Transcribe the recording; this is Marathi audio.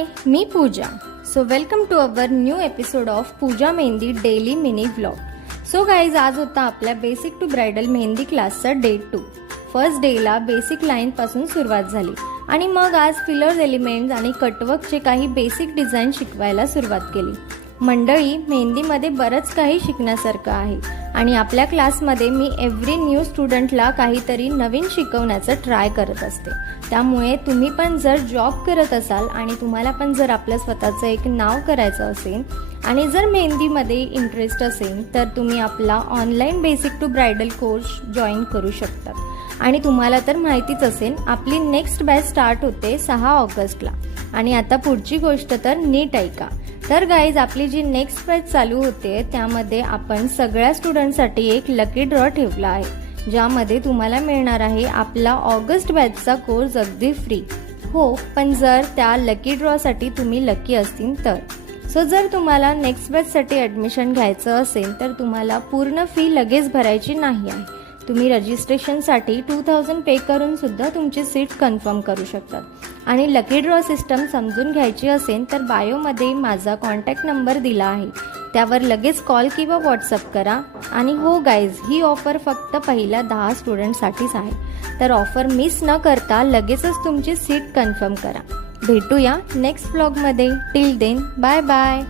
हाय, मी Pooja. So welcome to our new episode of Pooja mehndi daily mini vlog. So guys, आज होता आपल्या बेसिक टू ब्रायडल मेहंदी क्लासचा डे 2. फर्स्ट डेला बेसिक लाईन पासून सुरुवात झाली आणि मग आज फिलर्स एलिमेंट्स आणि कटवर्कचे काही बेसिक डिझाईन शिकवायला सुरुवात केली. मंडळी, मेहंदीमध्ये बरंच काही शिकण्यासारखं आहे आणि आपल्या क्लासमध्ये मी एव्हरी न्यू स्टुडंटला काहीतरी नवीन शिकवण्याचं ट्राय करत असते. त्यामुळे तुम्ही पण जर जॉब करत असाल आणि तुम्हाला पण जर आपलं स्वतःचं एक नाव करायचं असेल आणि जर मेहंदीमध्ये इंटरेस्ट असेल तर तुम्ही आपला online basic to bridal course join करू शकता. आणि तुम्हाला तर माहितीच असेल, आपली नेक्स्ट बॅच स्टार्ट होते 6 ऑगस्टला. आणि आता पुढची गोष्ट तर नीट ऐका. तर गाईज, आपली जी नेक्स्ट बॅच चालू होते त्यामध्ये आपण सगळ्या स्टुडंटसाठी एक लकी ड्रॉ ठेवला आहे, ज्यामध्ये तुम्हाला मिळणार आहे आपला ऑगस्ट बॅचचा कोर्स अगदी फ्री. हो, पण जर त्या लकी ड्रॉसाठी तुम्ही लकी असतील तर. सो जर तुम्हाला नेक्स्ट बॅचसाठी ॲडमिशन घ्यायचं असेल तर तुम्हाला पूर्ण फी लगेच भरायची नाही आहे. तुम्ही रजिस्ट्रेशनसाठी 2000 पे करून सुद्धा तुमची सीट कन्फर्म करू शकतात. आणि लकी ड्रॉ सिस्टम समजून घ्यायची असेल तर बायोमध्ये माझा कॉन्टॅक्ट नंबर दिला आहे, त्यावर लगेच कॉल किंवा व्हॉट्सअप करा. आणि हो गाईज, ही ऑफर फक्त पहिल्या 10 स्टुडंटसाठीच आहे. तर ऑफर मिस न करता लगेचच तुमची सीट कन्फर्म करा. भेटूया नेक्स्ट व्लॉगमध्ये. Till then, bye bye.